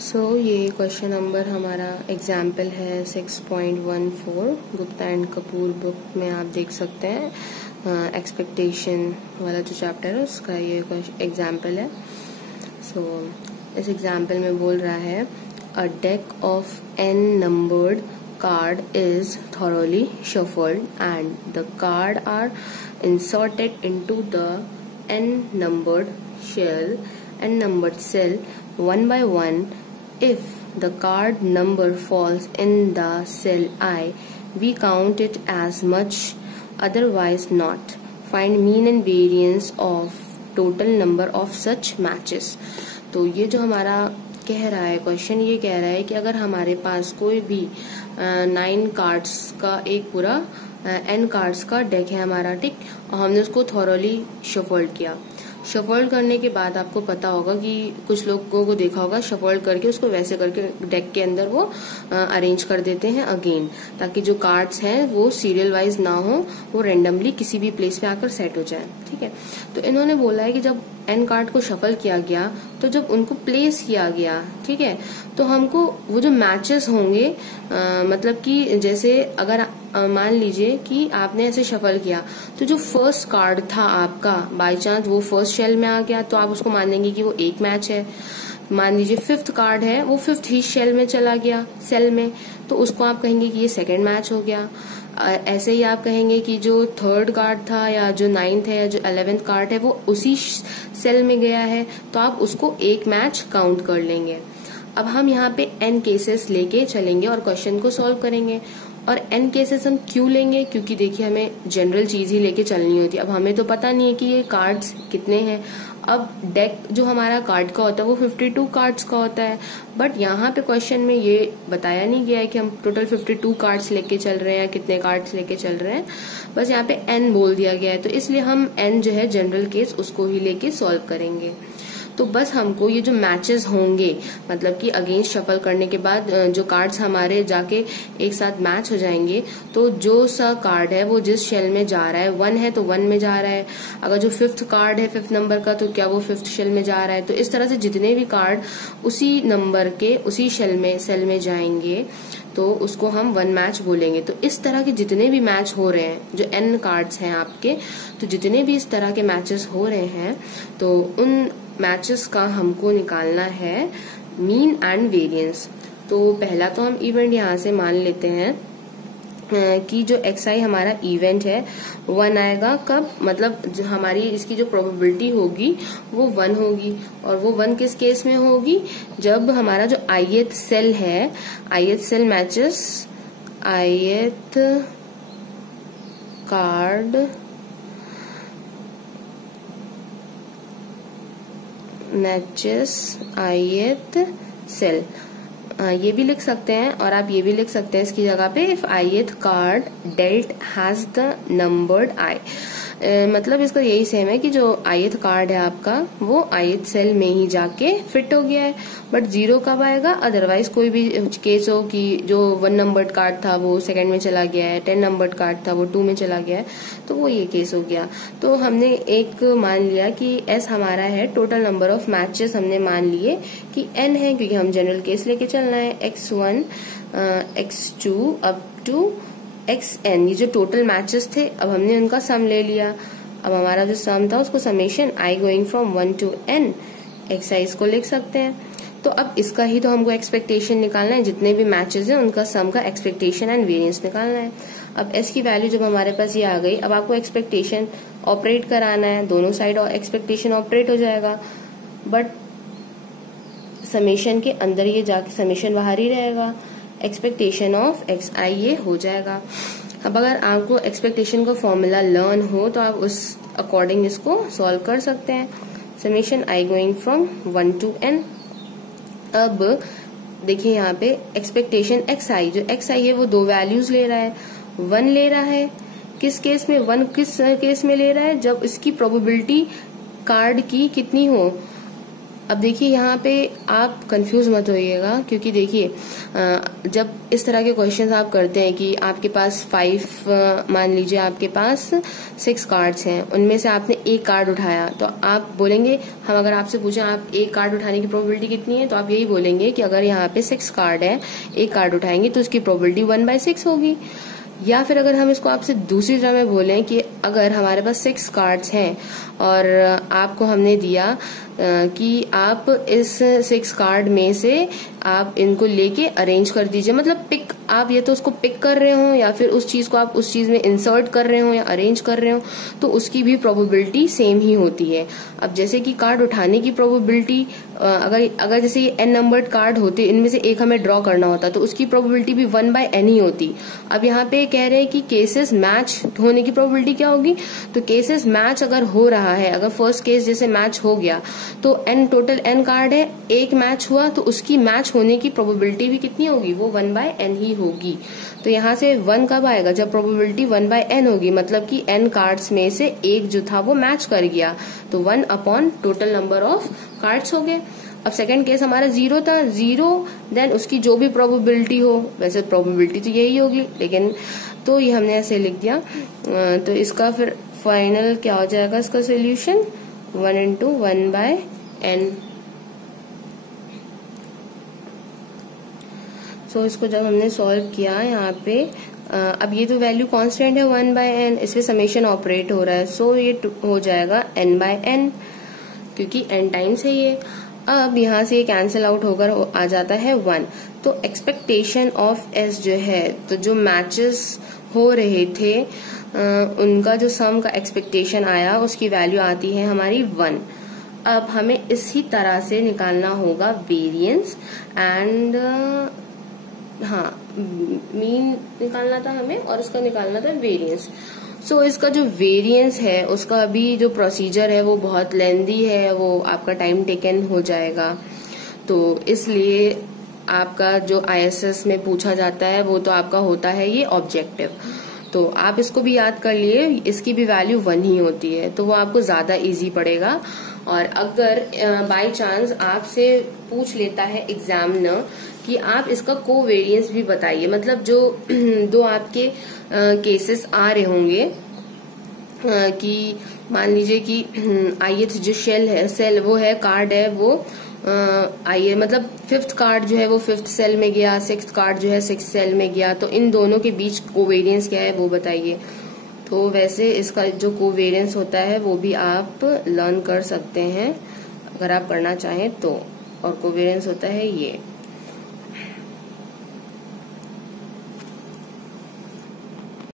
ये question number हमारा example है 6.14 गुप्ता एंड कपूर बुक में आप देख सकते हैं एक्सपेक्टेशन वाला जो चैप्टर है उसका ये एग्जाम्पल है। इस एग्जाम्पल में बोल रहा है अ deck of n numbered card is thoroughly shuffled and the card are inserted into the n numbered cell one by one. If the card number falls in the cell I, we count it as much, otherwise not. Find mean and variance of total number of such matches. तो ये जो हमारा कह रहा है question, ये कह रहा है कि अगर हमारे पास कोई भी 9 कार्ड्स का एक पूरा n कार्ड्स का डेक है हमारा, ठीक, और हमने उसको थॉरोली शफल्ड किया। शफल्ड करने के बाद आपको पता होगा कि कुछ लोगों को देखा होगा शफल्ड करके उसको वैसे करके डेक के अंदर वो अरेंज कर देते हैं अगेन, ताकि जो कार्ड्स हैं वो सीरियल वाइज ना हो, वो रेंडमली किसी भी प्लेस पे आकर सेट हो जाए। ठीक है, तो इन्होंने बोला है कि जब n कार्ड को शफल किया गया तो जब उनको प्लेस किया गया, ठीक है, तो हमको वो जो मैचेस होंगे मतलब कि जैसे अगर मान लीजिए कि आपने ऐसे शफल किया तो जो फर्स्ट कार्ड था आपका बाय चांस वो फर्स्ट शेल में आ गया तो आप उसको मान लेंगे कि वो एक मैच है। मान लीजिए 5th कार्ड है वो 5th ही शेल में चला गया सेल में, तो उसको आप कहेंगे कि ये सेकंड मैच हो गया। ऐसे ही आप कहेंगे कि जो 3rd कार्ड था या जो 9th है या जो 11th कार्ड है वो उसी सेल में गया है, तो आप उसको एक मैच काउंट कर लेंगे। अब हम यहाँ पे n केसेस लेके चलेंगे और क्वेश्चन को सॉल्व करेंगे। और n केसेस हम क्यों लेंगे, क्योंकि देखिए हमें जनरल चीज ही लेके चलनी होती है। अब हमें तो पता नहीं है कि ये कार्ड्स कितने हैं। अब डेक जो हमारा कार्ड का होता है वो 52 कार्ड्स का होता है, बट यहाँ पे क्वेश्चन में ये बताया नहीं गया है कि हम टोटल 52 कार्ड्स लेके चल रहे हैं, कितने कार्ड्स लेके चल रहे हैं, बस यहाँ पे n बोल दिया गया है। तो इसलिए हम n जो है जनरल केस उसको ही लेके सॉल्व करेंगे। तो बस हमको ये जो मैचेस होंगे, मतलब कि अगेंस्ट शफल करने के बाद जो कार्ड्स हमारे जाके एक साथ मैच हो जाएंगे, तो जो सा कार्ड है वो जिस शेल में जा रहा है 1 है तो 1 में जा रहा है। अगर जो 5th कार्ड है 5th नंबर का तो क्या वो 5th शेल में जा रहा है। तो इस तरह से जितने भी कार्ड उसी नंबर के उसी सेल में जाएंगे तो उसको हम 1 मैच बोलेंगे। तो इस तरह के जितने भी मैच हो रहे हैं, जो n कार्ड्स हैं आपके, तो जितने भी इस तरह के मैचेस हो रहे हैं तो उन मैचेस का हमको निकालना है मीन एंड वेरिएंस। तो पहला तो हम इवेंट यहाँ से मान लेते हैं कि जो xi हमारा इवेंट है 1 आएगा कब, मतलब जो हमारी इसकी जो प्रोबेबिलिटी होगी वो 1 होगी। और वो 1 किस केस में होगी, जब हमारा जो ith सेल है, ith cell matches ith card matches ith cell, ये भी लिख सकते हैं और आप ये भी लिख सकते हैं इसकी जगह पे if ith card dealt has the numbered i। मतलब इसका यही सेम है कि जो ith कार्ड है आपका वो ith सेल में ही जाके फिट हो गया है, बट 0 कब आएगा, अदरवाइज कोई भी केस हो कि जो 1 नंबर्ड कार्ड था वो सेकंड में चला गया है, 10 नंबर्ड कार्ड था वो 2 में चला गया है, तो वो ये केस हो गया। तो हमने एक मान लिया कि s हमारा है टोटल नंबर ऑफ मैचेस, हमने मान लिए कि n है क्योंकि हम जनरल केस लेके चलना है। x1 x2 up to xn, ये जो टोटल मैचेस थे अब हमने उनका सम ले लिया। अब हमारा जो सम था उसको summation i going from 1 to n xi इसको लिख सकते हैं। तो अब इसका ही तो हमको एक्सपेक्टेशन निकालना है, जितने भी मैचेस हैं उनका सम का एक्सपेक्टेशन एंड वेरिएंस निकालना है। अब s की वैल्यू जब हमारे पास ये आ गई, अब आपको एक्सपेक्टेशन ऑपरेट कराना है, दोनों साइड एक्सपेक्टेशन ऑपरेट हो जाएगा, बट समेशन के अंदर ये जाके समेशन बाहर ही रहेगा, एक्सपेक्टेशन ऑफ xi ये हो जाएगा। अब अगर आपको एक्सपेक्टेशन का फॉर्मूला लर्न हो तो आप उस अकॉर्डिंग इसको सॉल्व कर सकते हैं। Summation i going from 1 to n। अब देखिए यहाँ पे एक्सपेक्टेशन xi, जो xi है वो 2 वैल्यूज ले रहा है, 1 ले रहा है, किस केस में 1 किस केस में ले रहा है, जब इसकी प्रोबेबिलिटी कार्ड की कितनी हो, अब देखिए यहाँ पे आप कंफ्यूज मत होइएगा, क्योंकि देखिए जब इस तरह के क्वेश्चंस आप करते हैं कि आपके पास 5 मान लीजिए आपके पास 6 कार्ड्स हैं, उनमें से आपने एक कार्ड उठाया, तो आप बोलेंगे, हम अगर आपसे पूछें आप एक कार्ड उठाने की प्रोबेबिलिटी कितनी है, तो आप यही बोलेंगे कि अगर यहाँ पे 6 कार्ड है, एक कार्ड उठाएंगे तो उसकी प्रोबेबिलिटी 1/6 होगी। या फिर अगर हम इसको आपसे दूसरी तरह में बोलें कि अगर हमारे पास 6 कार्ड्स हैं और आपको हमने दिया कि आप इस 6 कार्ड में से आप इनको लेके अरेंज कर दीजिए, मतलब पिक, आप ये तो उसको पिक कर रहे हो या फिर उस चीज को आप उस चीज में इंसर्ट कर रहे हो या अरेंज कर रहे हो, तो उसकी भी प्रोबेबिलिटी सेम ही होती है। अब जैसे कि कार्ड उठाने की प्रोबेबिलिटी, अगर जैसे ये n नंबर्ड कार्ड होते, इनमें से एक हमें ड्रॉ करना होता, तो उसकी प्रोबेबिलिटी भी 1/n ही होती। अब यहाँ पे कह रहे हैं कि केसेस मैच होने की प्रोबेबिलिटी क्या होगी, तो केसेस मैच अगर हो रहा है, अगर फर्स्ट केस जैसे मैच हो गया तो टोटल n कार्ड है, एक मैच हुआ तो उसकी मैच होने की प्रोबेबिलिटी भी कितनी होगी, वो 1/n ही होगी। तो यहाँ से 1 कब आएगा, जब प्रोबेबिलिटी 1/n होगी, मतलब कि n कार्ड्स में से एक जो था वो मैच कर गया, तो 1 upon total number of cards हो गए। अब सेकंड केस हमारा 0 था, 0 देन उसकी जो भी प्रोबेबिलिटी हो, वैसे प्रोबेबिलिटी तो यही होगी, लेकिन तो ये हमने ऐसे लिख दिया। तो इसका फिर फाइनल क्या हो जाएगा, इसका सोल्यूशन 1 × 1/n। सो इसको जब हमने सॉल्व किया यहाँ पे, अब ये तो वैल्यू कांस्टेंट है 1/n, इसमें समेशन ऑपरेट हो रहा है, सो ये हो जाएगा n/n, क्योंकि n टाइम्स है ये। अब यहाँ से ये कैंसिल आउट होकर आ जाता है 1। तो एक्सपेक्टेशन ऑफ s जो है, तो जो मैचेस हो रहे थे उनका जो सम का एक्सपेक्टेशन आया, उसकी वैल्यू आती है हमारी 1। अब हमें इसी तरह से निकालना होगा वेरिएंस एंड मीन निकालना था हमें, और इसका निकालना था वेरिएंस। सो इसका जो वेरिएंस है उसका अभी जो प्रोसीजर है वो बहुत लेंदी है, वो आपका टाइम टेकन हो जाएगा, तो इसलिए आपका जो ISS में पूछा जाता है वो तो आपका होता है ये ऑब्जेक्टिव। तो आप इसको भी याद कर लिए, इसकी भी वैल्यू 1 ही होती है, तो वो आपको ज्यादा इजी पड़ेगा। और अगर बाय चांस आपसे पूछ लेता है एग्जामिनर कि आप इसका कोवेरिएंस भी बताइए, मतलब जो दो आपके केसेस आ रहे होंगे कि मान लीजिए कि ith जो सेल वो है, कार्ड है वो आइए, मतलब 5th कार्ड जो है वो 5th सेल में गया, 6th कार्ड जो है 6th सेल में गया, तो इन दोनों के बीच कोवेरिएंस क्या है वो बताइए। तो वैसे इसका जो कोवेरिएंस होता है वो भी आप लर्न कर सकते हैं अगर आप करना चाहें तो, और कोवेरिएंस होता है ये।